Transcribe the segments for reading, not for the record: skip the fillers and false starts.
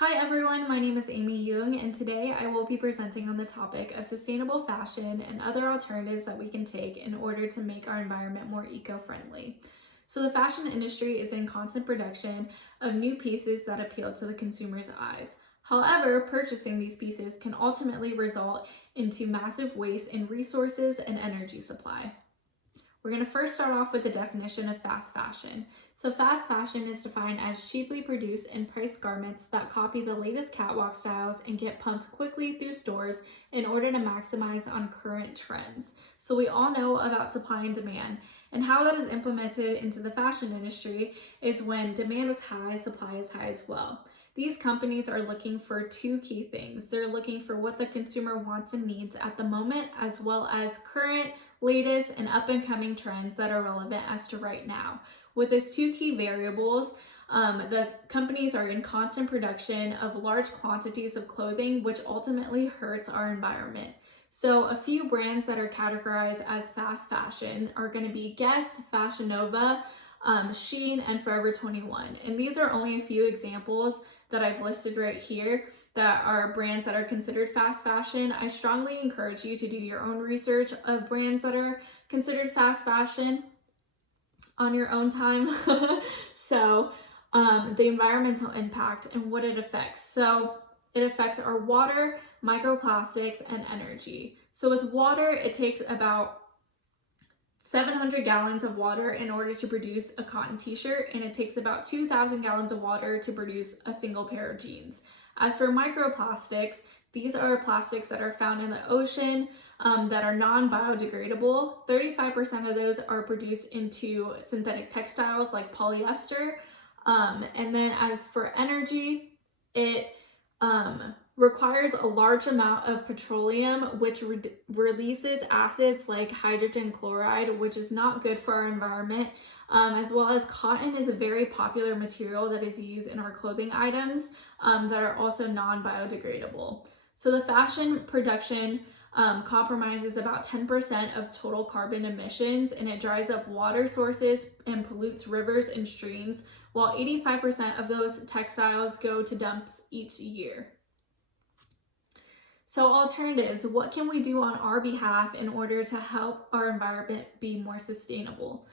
Hi everyone, my name is Amy Young, and today I will be presenting on the topic of sustainable fashion and other alternatives that we can take in order to make our environment more eco-friendly. So the fashion industry is in constant production of new pieces that appeal to the consumer's eyes. However, purchasing these pieces can ultimately result into massive waste in resources and energy supply. We're going to first start off with the definition of fast fashion. So fast fashion is defined as cheaply produced and priced garments that copy the latest catwalk styles and get pumped quickly through stores in order to maximize on current trends. So we all know about supply and demand, and how that is implemented into the fashion industry is when demand is high, supply is high as well. These companies are looking for two key things. They're looking for what the consumer wants and needs at the moment, as well as current, latest, and up and coming trends that are relevant as to right now. With those two key variables, the companies are in constant production of large quantities of clothing, which ultimately hurts our environment. So a few brands that are categorized as fast fashion are going to be Guess, Fashion Nova, Shein, and Forever 21. And these are only a few examples that I've listed right here that are brands that are considered fast fashion. I strongly encourage you to do your own research of brands that are considered fast fashion on your own time. So the environmental impact and what it affects. So it affects our water, microplastics, and energy. So with water, it takes about 700 gallons of water in order to produce a cotton t-shirt, and it takes about 2,000 gallons of water to produce a single pair of jeans. As for microplastics, these are plastics that are found in the ocean that are non-biodegradable. 35% of those are produced into synthetic textiles like polyester. And then as for energy, it requires a large amount of petroleum, which releases acids like hydrogen chloride, which is not good for our environment, as well as cotton is a very popular material that is used in our clothing items that are also non-biodegradable. So the fashion production compromises about 10% of total carbon emissions, and it dries up water sources and pollutes rivers and streams, while 85% of those textiles go to dumps each year. So alternatives, what can we do on our behalf in order to help our environment be more sustainable?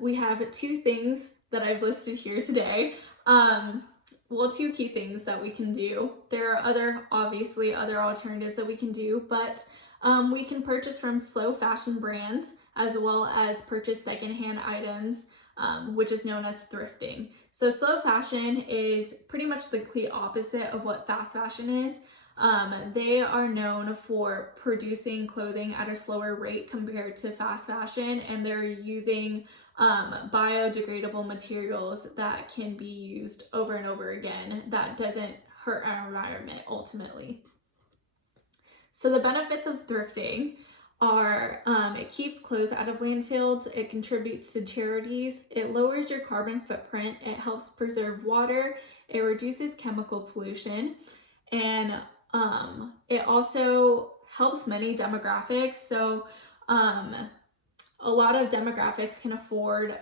We have two things that I've listed here today. Two key things that we can do. There are obviously other alternatives that we can do, but we can purchase from slow fashion brands as well as purchase secondhand items, which is known as thrifting. So slow fashion is pretty much the complete opposite of what fast fashion is. They are known for producing clothing at a slower rate compared to fast fashion, and they're using biodegradable materials that can be used over and over again that doesn't hurt our environment ultimately. So the benefits of thrifting are it keeps clothes out of landfills, it contributes to charities, it lowers your carbon footprint, it helps preserve water, it reduces chemical pollution, and it also helps many demographics. So a lot of demographics can afford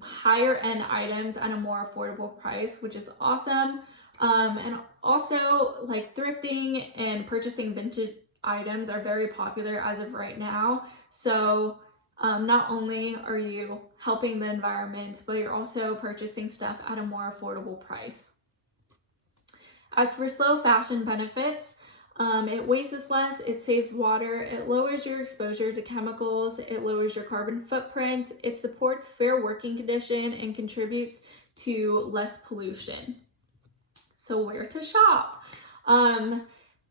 higher end items at a more affordable price, which is awesome. And also, like, thrifting and purchasing vintage items are very popular as of right now. So not only are you helping the environment, but you're also purchasing stuff at a more affordable price. As for slow fashion benefits, it wastes less, it saves water, it lowers your exposure to chemicals, it lowers your carbon footprint, it supports fair working condition, and contributes to less pollution. So where to shop?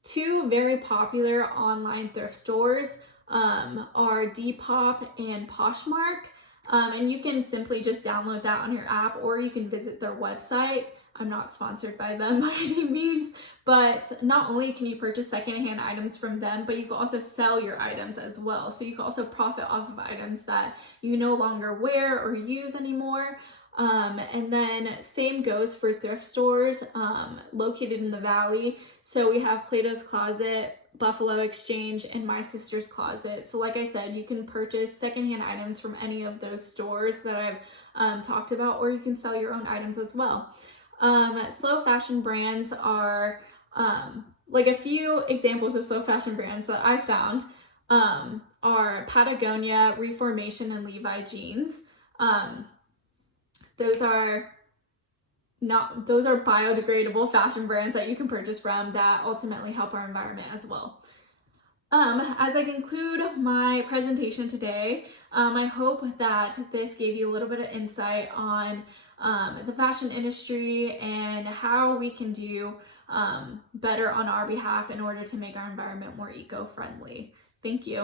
Two very popular online thrift stores are Depop and Poshmark. And you can simply just download that on your app, or you can visit their website. I'm not sponsored by them by any means, but not only can you purchase secondhand items from them, but you can also sell your items as well. So you can also profit off of items that you no longer wear or use anymore. And then same goes for thrift stores located in the Valley. So we have Plato's Closet, Buffalo Exchange, and My Sister's Closet. So like I said, you can purchase secondhand items from any of those stores that I've talked about, or you can sell your own items as well. Slow fashion brands are like a few examples of slow fashion brands that I found are Patagonia, Reformation, and Levi Jeans. Um, those are those are biodegradable fashion brands that you can purchase from that ultimately help our environment as well. As I conclude my presentation today, I hope that this gave you a little bit of insight on the fashion industry and how we can do better on our behalf in order to make our environment more eco-friendly. Thank you.